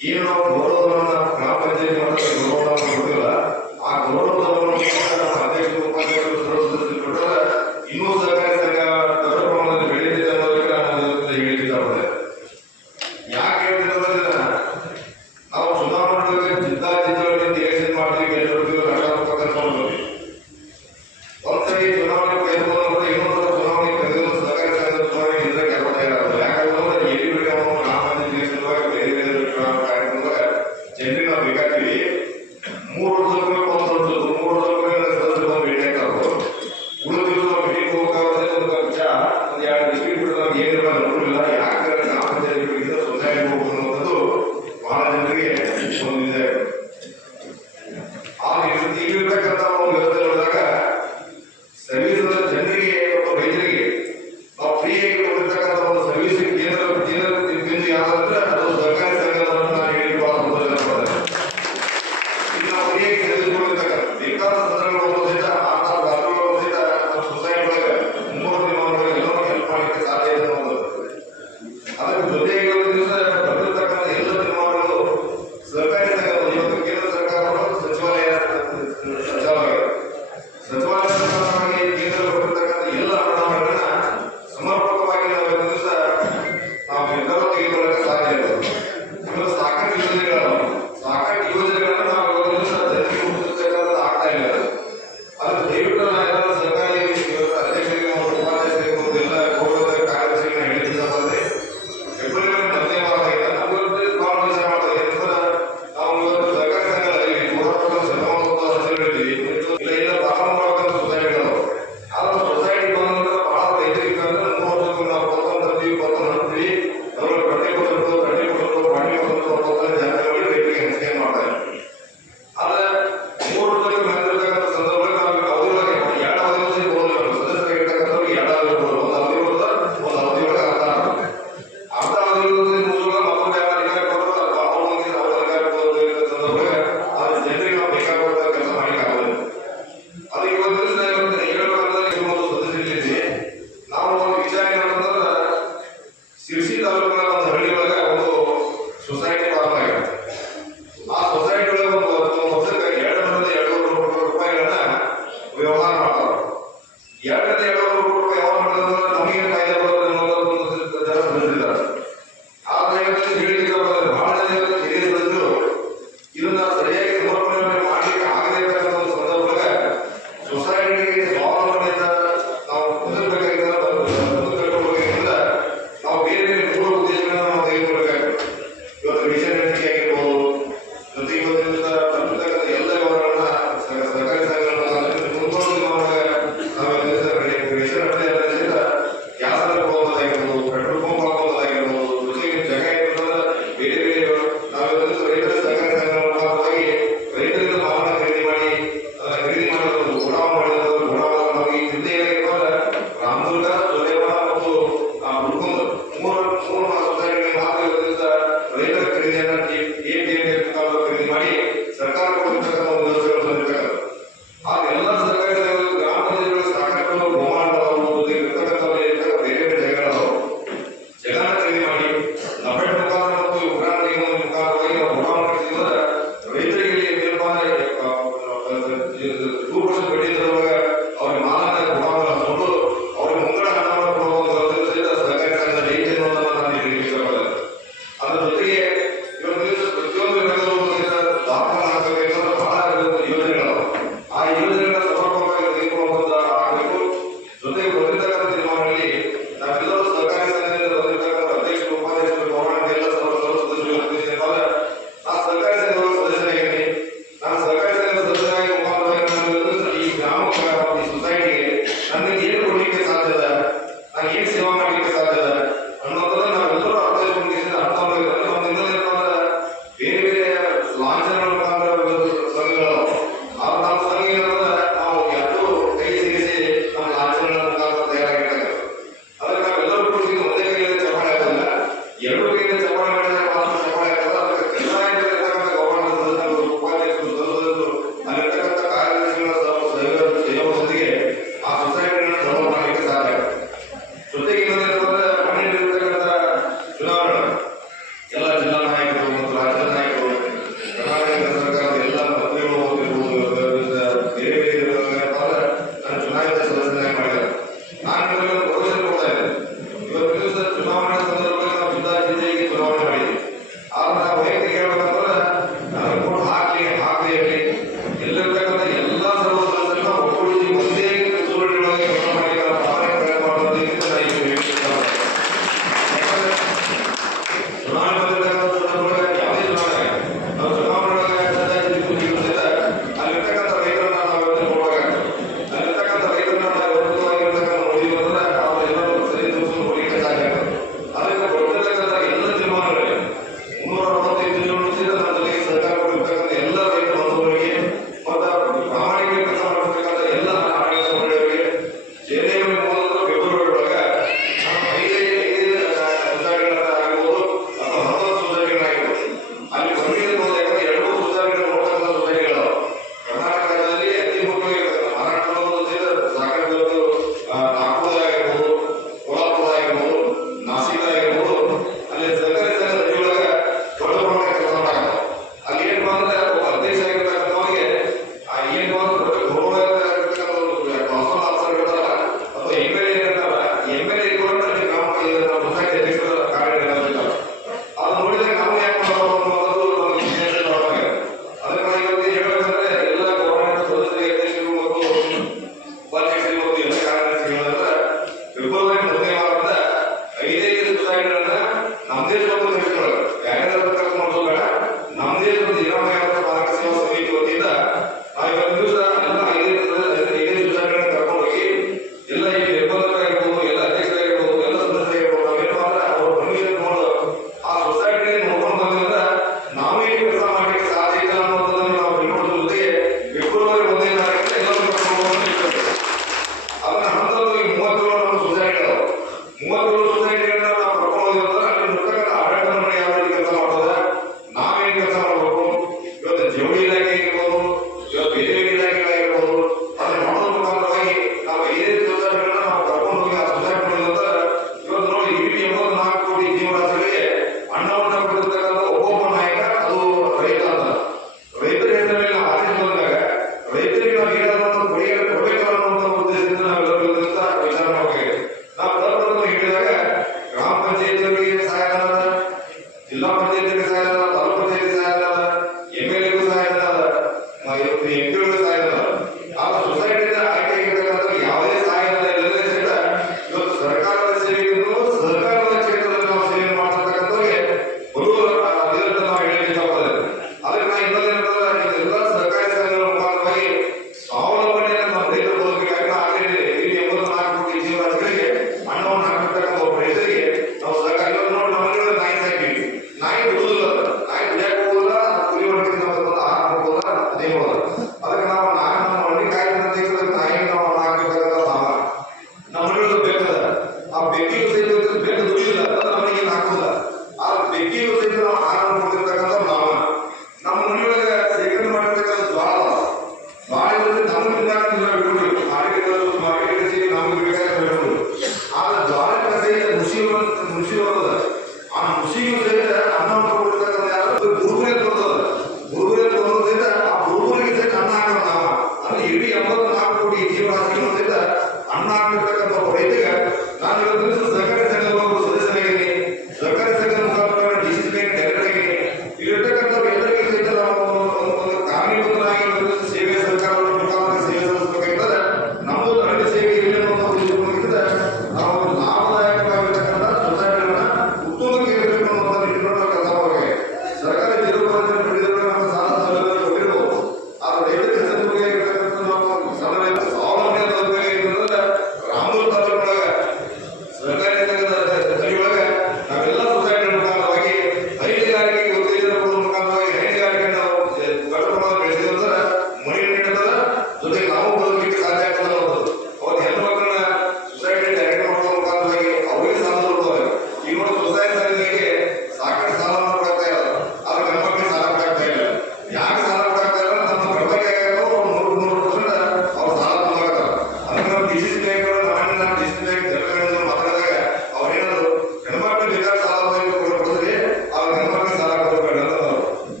ಏನು ನಾವು Thank you. Thank you.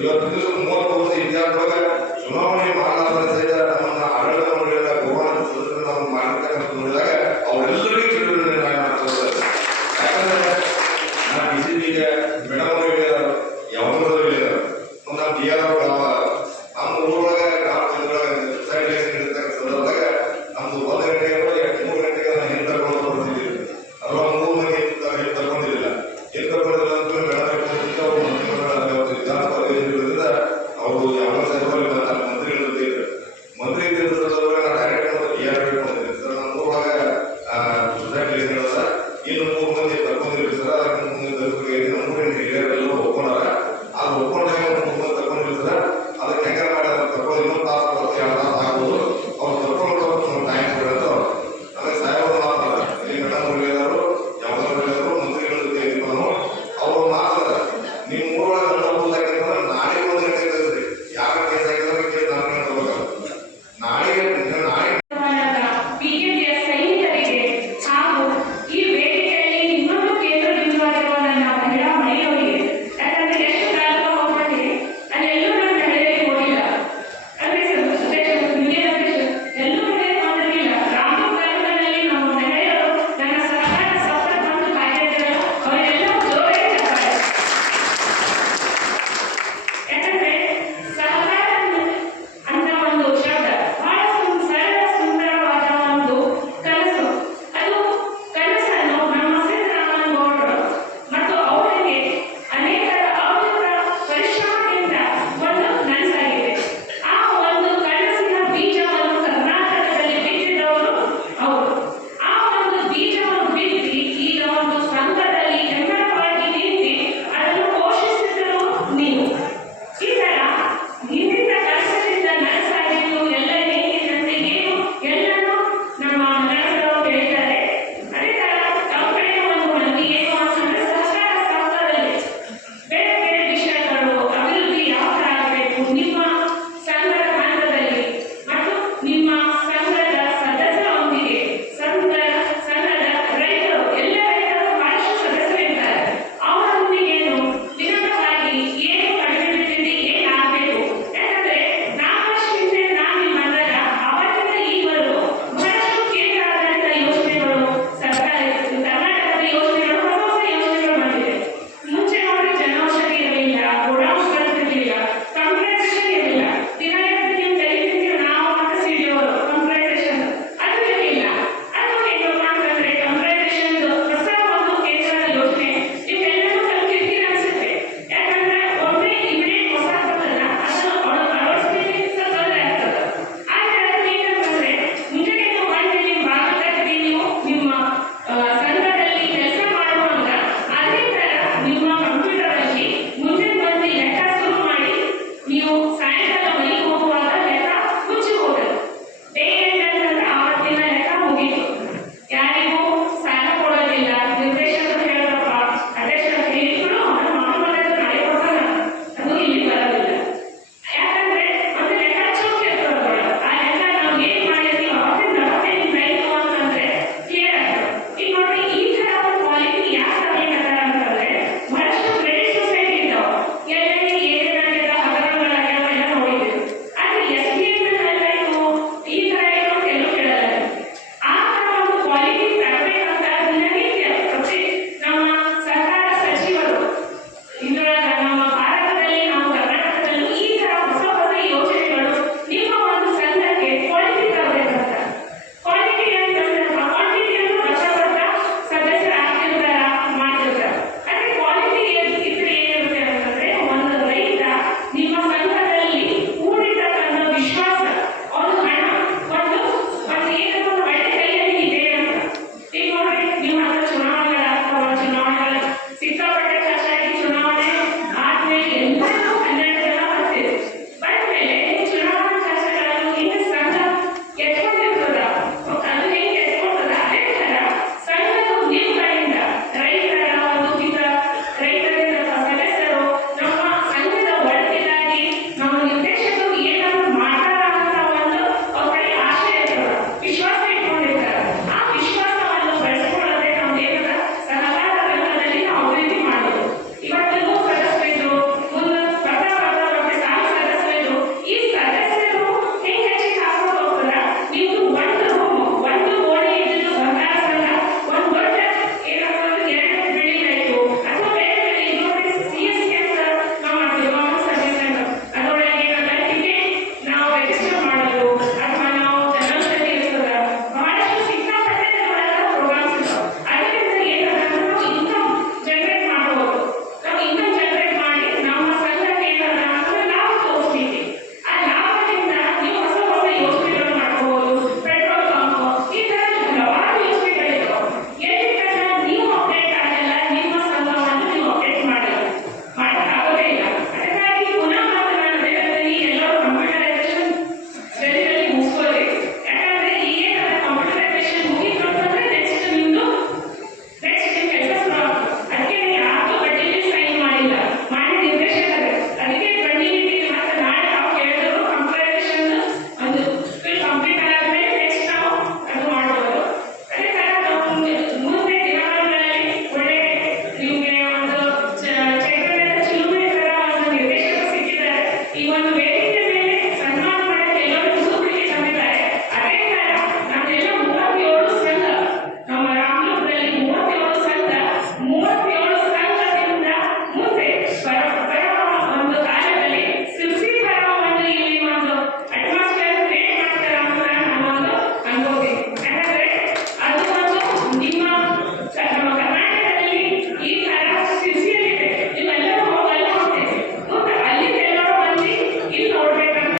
Я